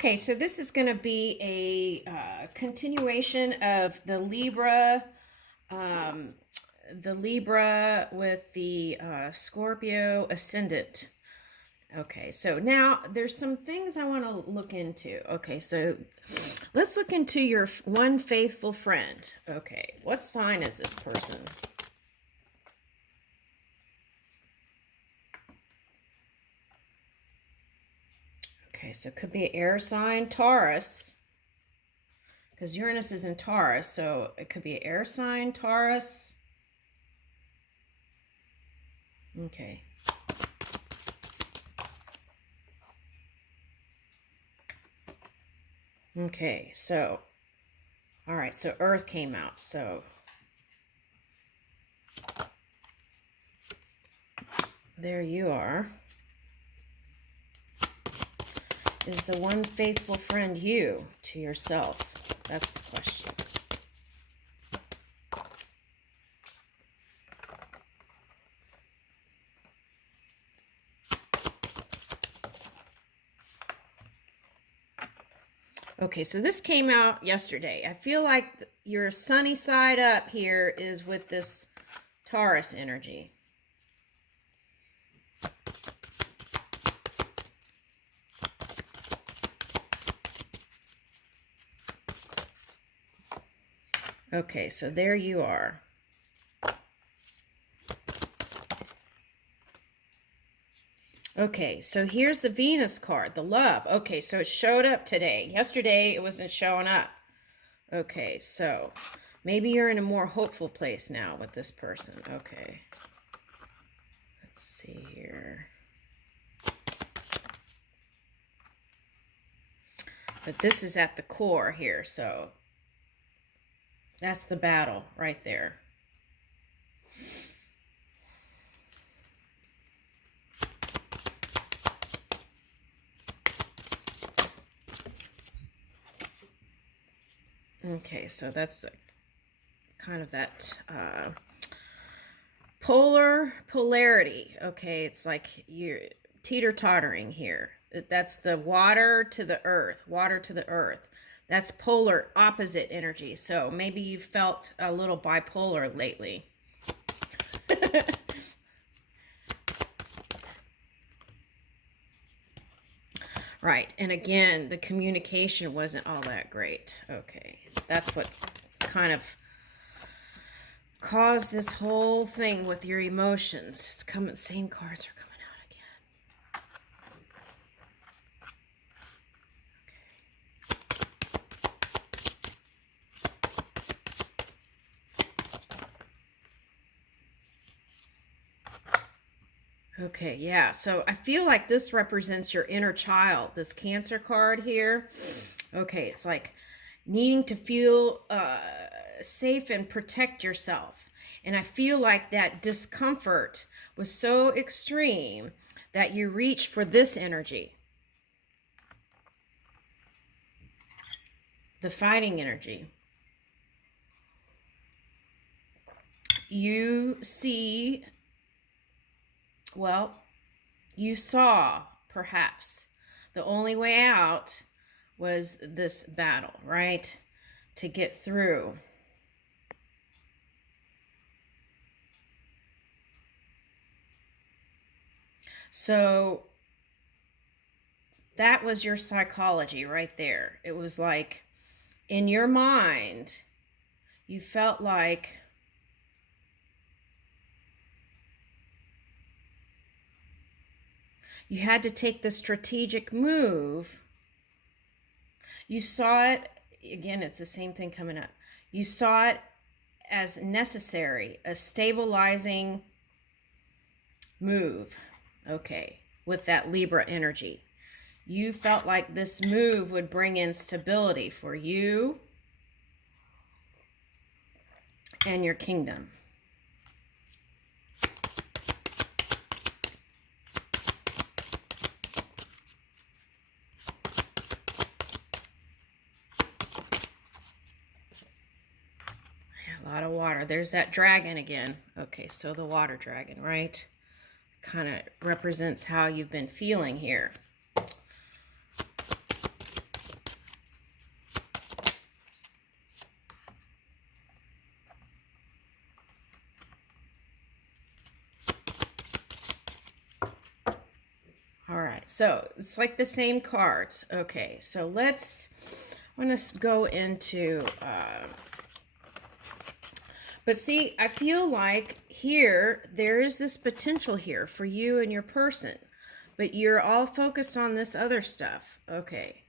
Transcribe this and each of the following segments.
Okay, so this is going to be a continuation of um, the Libra with the Scorpio Ascendant. Okay, so now there's some things I want to look into. Okay, so let's look into your one faithful friend. Okay, what sign is this person? Okay, so it could be an air sign, Taurus, because Uranus is in Taurus, so it could be an air sign, Taurus. Okay. Okay, so, all right, so Earth came out, so there you are. Is the one faithful friend you to yourself? That's the question. Okay, so this came out yesterday. I feel like your sunny side up here is with this Taurus energy. Okay, so there you are. Okay, so here's the Venus card, the love. Okay, so it showed up today. Yesterday, it wasn't showing up. Okay, so maybe you're in a more hopeful place now with this person. Okay. Let's see here. But this is at the core here, so that's the battle right there. Okay, so that's the kind of that polarity. Okay, it's like you're teeter-tottering here. That's the water to the earth, water to the earth. That's polar opposite energy. So maybe you felt a little bipolar lately. Right. And again, the communication wasn't all that great. Okay. That's what kind of caused this whole thing with your emotions. It's coming, same cards are coming out again. Okay, yeah. So I feel like this represents your inner child, this Cancer card here. Okay, it's like needing to feel safe and protect yourself. And I feel like that discomfort was so extreme that you reach for this energy, the fighting energy. You see, well, you saw perhaps the only way out was this battle, right? To get through. So that was your psychology right there. It was like in your mind, you felt like you had to take the strategic move. You saw it, again, it's the same thing coming up. You saw it as necessary, a stabilizing move. Okay, with that Libra energy. You felt like this move would bring in stability for you and your kingdom. A lot of water. There's that dragon again. Okay, so the water dragon, right? Kind of represents how you've been feeling here. So it's like the same cards. Okay, so I'm going to go into, but see, I feel like here, there is this potential here for you and your person, but you're all focused on this other stuff. Okay.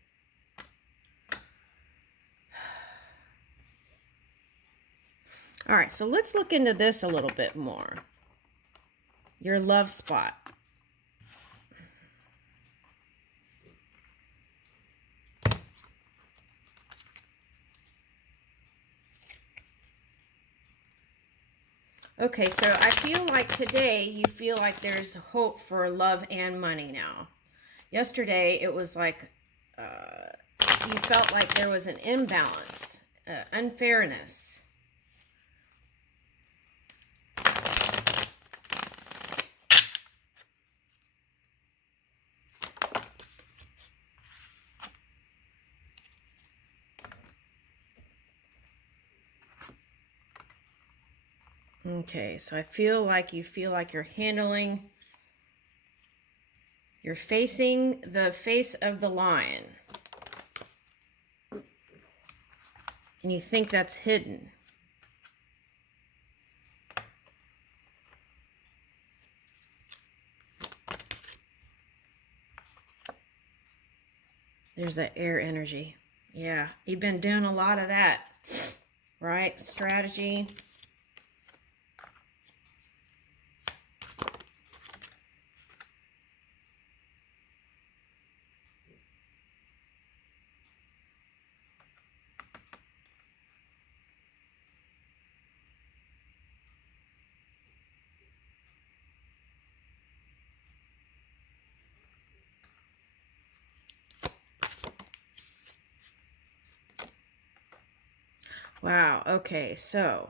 All right, so let's look into this a little bit more. Your love spot. Okay, so I feel like today you feel like there's hope for love and money now. Yesterday it was like you felt like there was an imbalance, unfairness. Okay, so I feel like you feel like you're facing the face of the lion. And you think that's hidden. There's that air energy. Yeah, you've been doing a lot of that, right? Strategy. Wow, okay, so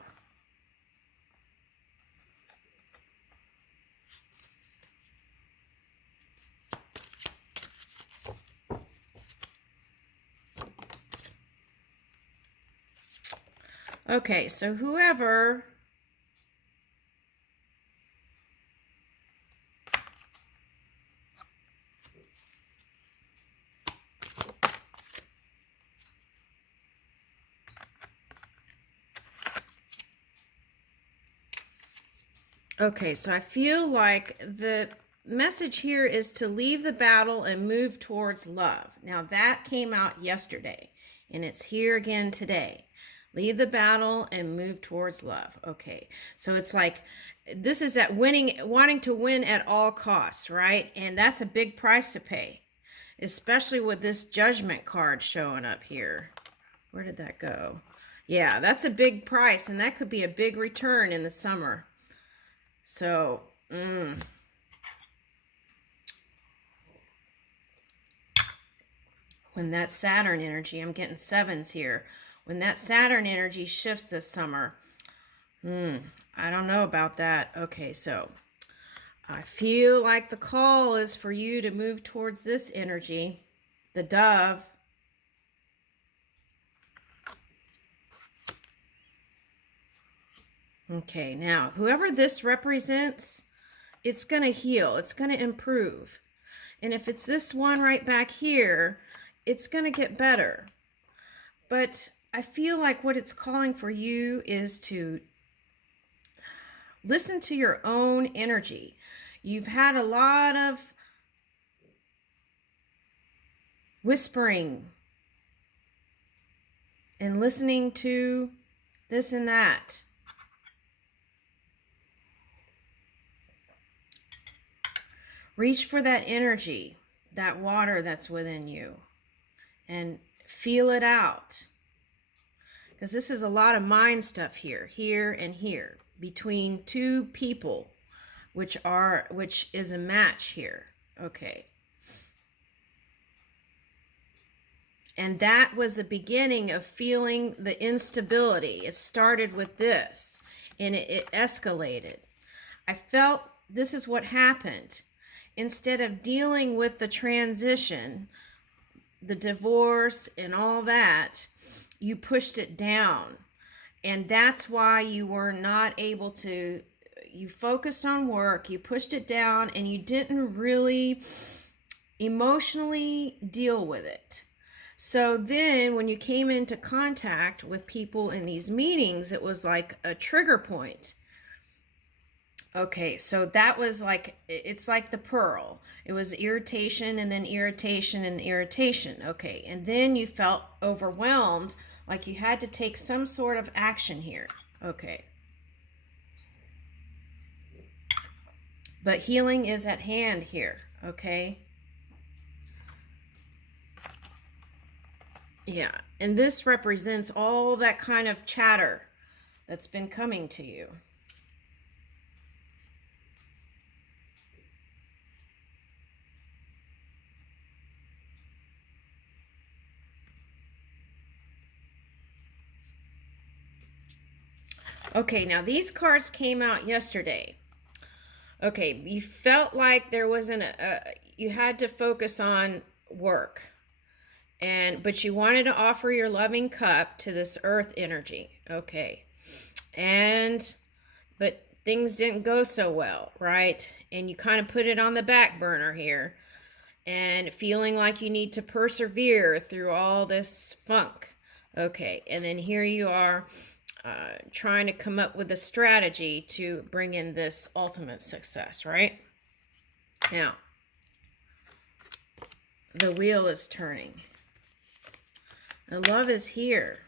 whoever okay, so I feel like the message here is to leave the battle and move towards love. Now that came out yesterday, and it's here again today. Leave the battle and move towards love. Okay, so it's like this is that wanting to win at all costs, right? And that's a big price to pay, especially with this judgment card showing up here. Where did that go? Yeah, that's a big price, and that could be a big return in the summer. So, when that Saturn energy, I'm getting sevens here. When that Saturn energy shifts this summer, I don't know about that. Okay, so I feel like the call is for you to move towards this energy, the dove. Okay, now, whoever this represents, it's going to heal. It's going to improve. And if it's this one right back here, it's going to get better. But I feel like what it's calling for you is to listen to your own energy. You've had a lot of whispering and listening to this and that. Reach for that energy, that water that's within you, and feel it out. Because this is a lot of mind stuff here, and here, between two people, which is a match here. Okay. And that was the beginning of feeling the instability. It started with this, and it escalated. I felt this is what happened. Instead of dealing with the transition, the divorce and all that, you pushed it down. And that's why you were not able to, you focused on work, you pushed it down, and you didn't really, emotionally deal with it. So then when you came into contact with people in these meetings, it was like a trigger point. Okay, so that was like, it's like the pearl. It was irritation and then irritation and irritation. Okay, and then you felt overwhelmed, like you had to take some sort of action here. Okay. But healing is at hand here, okay? Yeah, and this represents all that kind of chatter that's been coming to you. Okay, now these cards came out yesterday. Okay, you felt like there wasn't you had to focus on work. But you wanted to offer your loving cup to this earth energy. Okay. But things didn't go so well, right? And you kind of put it on the back burner here and feeling like you need to persevere through all this funk. Okay. And then here you are trying to come up with a strategy to bring in this ultimate success, right? Now, the wheel is turning. And love is here.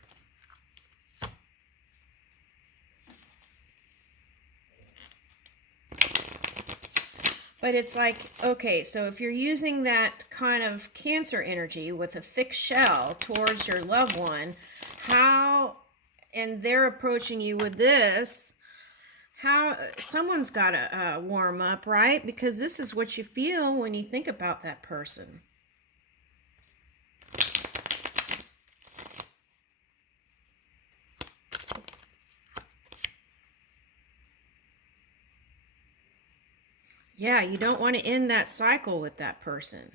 But it's like, okay, so if you're using that kind of Cancer energy with a thick shell towards your loved one, and they're approaching you with this, someone's got to warm up, right? Because this is what you feel when you think about that person. Yeah, you don't want to end that cycle with that person.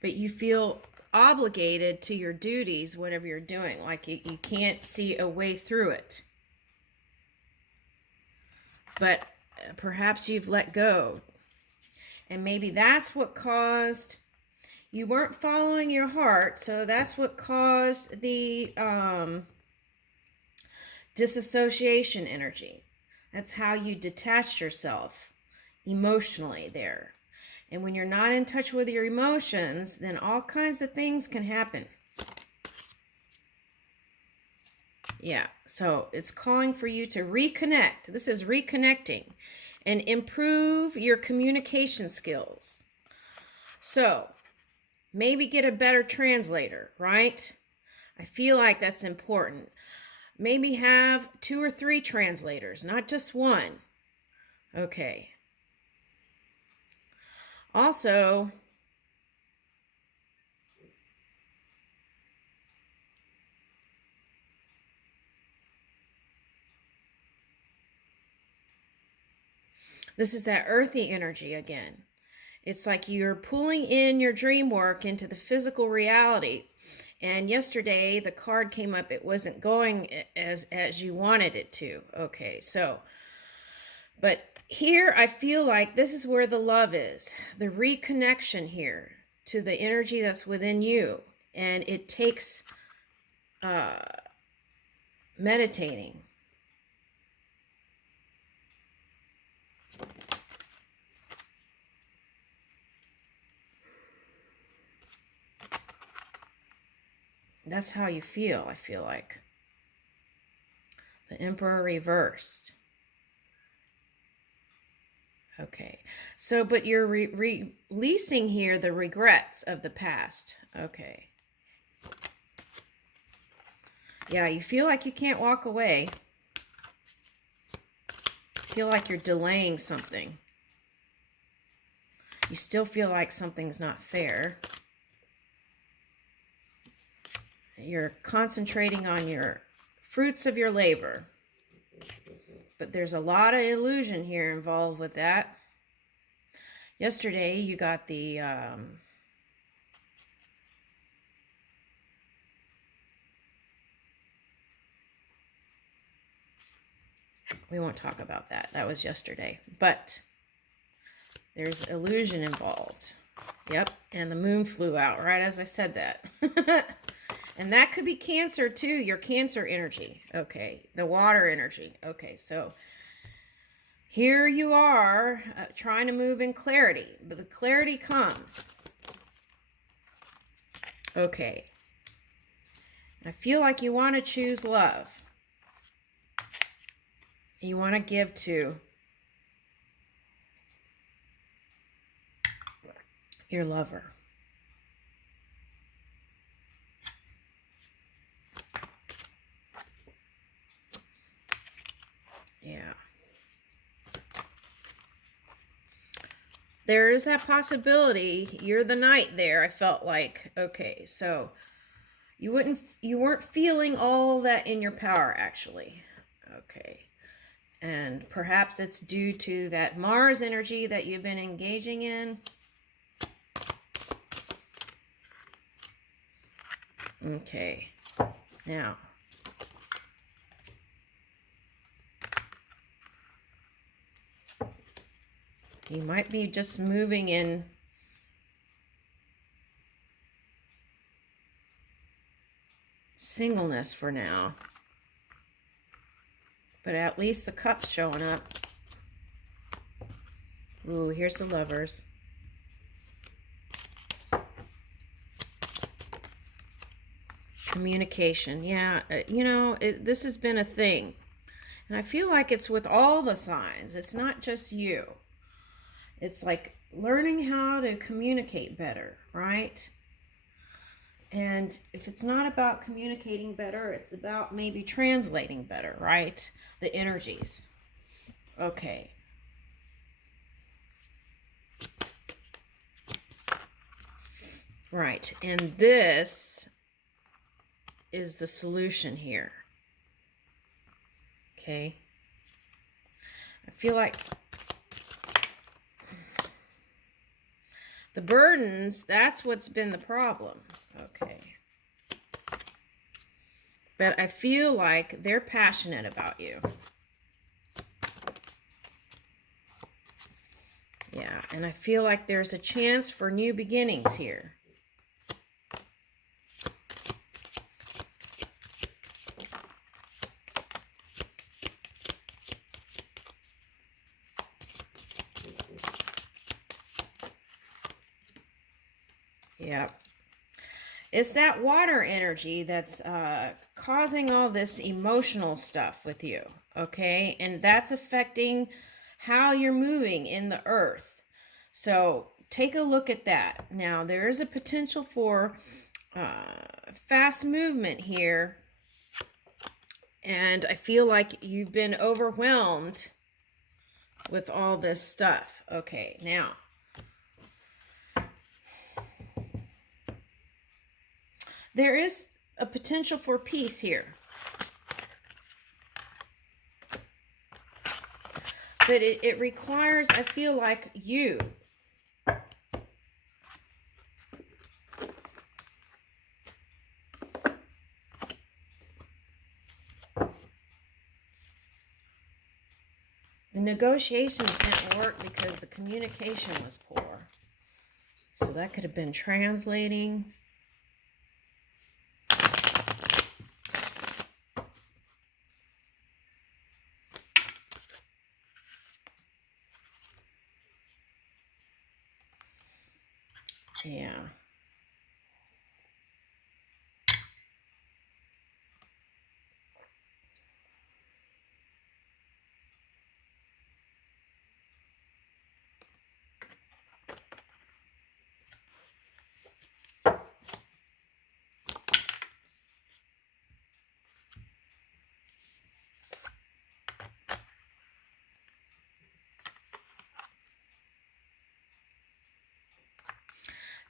But you feel obligated to your duties, whatever you're doing. Like you can't see a way through it. But perhaps you've let go. And maybe that's what caused, you weren't following your heart, so that's what caused the disassociation energy. That's how you detach yourself emotionally there. And when you're not in touch with your emotions, then all kinds of things can happen. Yeah, so it's calling for you to reconnect. This is reconnecting and improve your communication skills. So maybe get a better translator, right? I feel like that's important. Maybe have 2 or 3 translators, not just one. Okay. Also, this is that earthy energy again. It's like you're pulling in your dream work into the physical reality. And yesterday the card came up, it wasn't going as you wanted it to. Okay, so, but here I feel like this is where the love is. The reconnection here to the energy that's within you. And it takes meditating. That's how you feel, I feel like. The Emperor reversed. Okay. So, but you're releasing here the regrets of the past. Okay. Yeah, you feel like you can't walk away. Feel like you're delaying something. You still feel like something's not fair. You're concentrating on your fruits of your labor. But there's a lot of illusion here involved with that. Yesterday, you got the we won't talk about that. That was yesterday. But There's illusion involved. Yep, and the moon flew out right as I said that. And that could be Cancer too, your Cancer energy. Okay, the water energy. Okay, so here you are trying to move in clarity, but the clarity comes. Okay. I feel like you want to choose love. You want to give to your lover. Yeah. There is that possibility. You're the knight there, I felt like. Okay, so you weren't feeling all that in your power, actually. Okay. And perhaps it's due to that Mars energy that you've been engaging in. Okay. Now, you might be just moving in singleness for now. But at least the cup's showing up. Ooh, here's the Lovers. Communication. Yeah, this has been a thing. And I feel like it's with all the signs. It's not just you. It's like learning how to communicate better, right? And if it's not about communicating better, it's about maybe translating better, right? The energies. Okay. Right. And this is the solution here. Okay. I feel like the burdens, that's what's been the problem. Okay. But I feel like they're passionate about you. Yeah, and I feel like there's a chance for new beginnings here. Yeah. It's that water energy that's causing all this emotional stuff with you, okay? And that's affecting how you're moving in the earth. So take a look at that. Now, there is a potential for fast movement here. And I feel like you've been overwhelmed with all this stuff. Okay, now. There is a potential for peace here. But it requires, I feel like, you. The negotiations didn't work because the communication was poor. So that could have been translating. Yeah.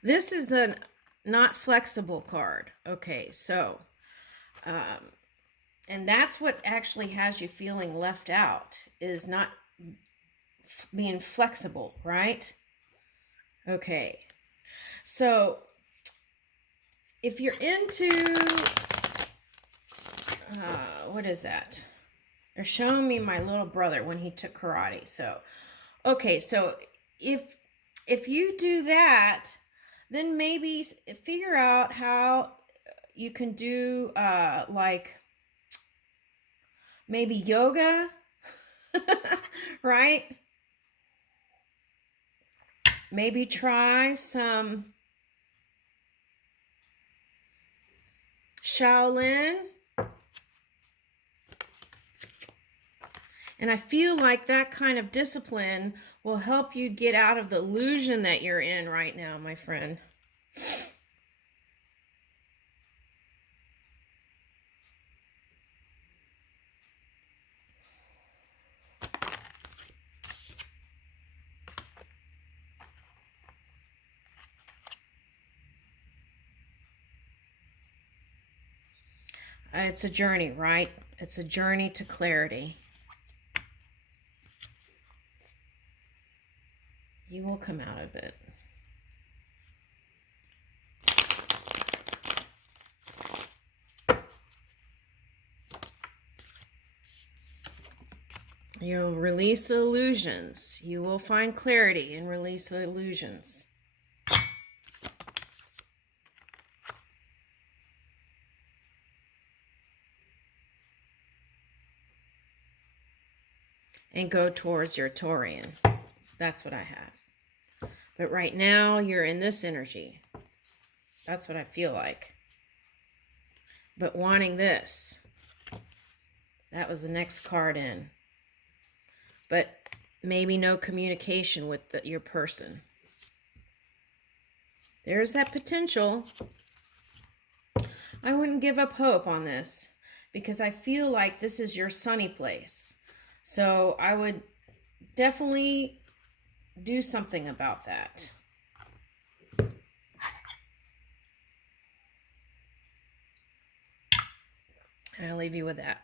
This is the not flexible card. Okay, so, and that's what actually has you feeling left out, is not being flexible, right? Okay, so if you're into, what is that? They're showing me my little brother when he took karate. So, okay, so if you do that, then maybe figure out how you can do like maybe yoga, right? Maybe try some Shaolin. And I feel like that kind of discipline will help you get out of the illusion that you're in right now, my friend. It's a journey, right? It's a journey to clarity. You will come out of it. You'll release the illusions. You will find clarity and release the illusions. And go towards your Taurian. That's what I have. But right now, you're in this energy. That's what I feel like. But wanting this. That was the next card in. But maybe no communication with your person. There's that potential. I wouldn't give up hope on this because I feel like this is your sunny place. So I would definitely do something about that. I'll leave you with that.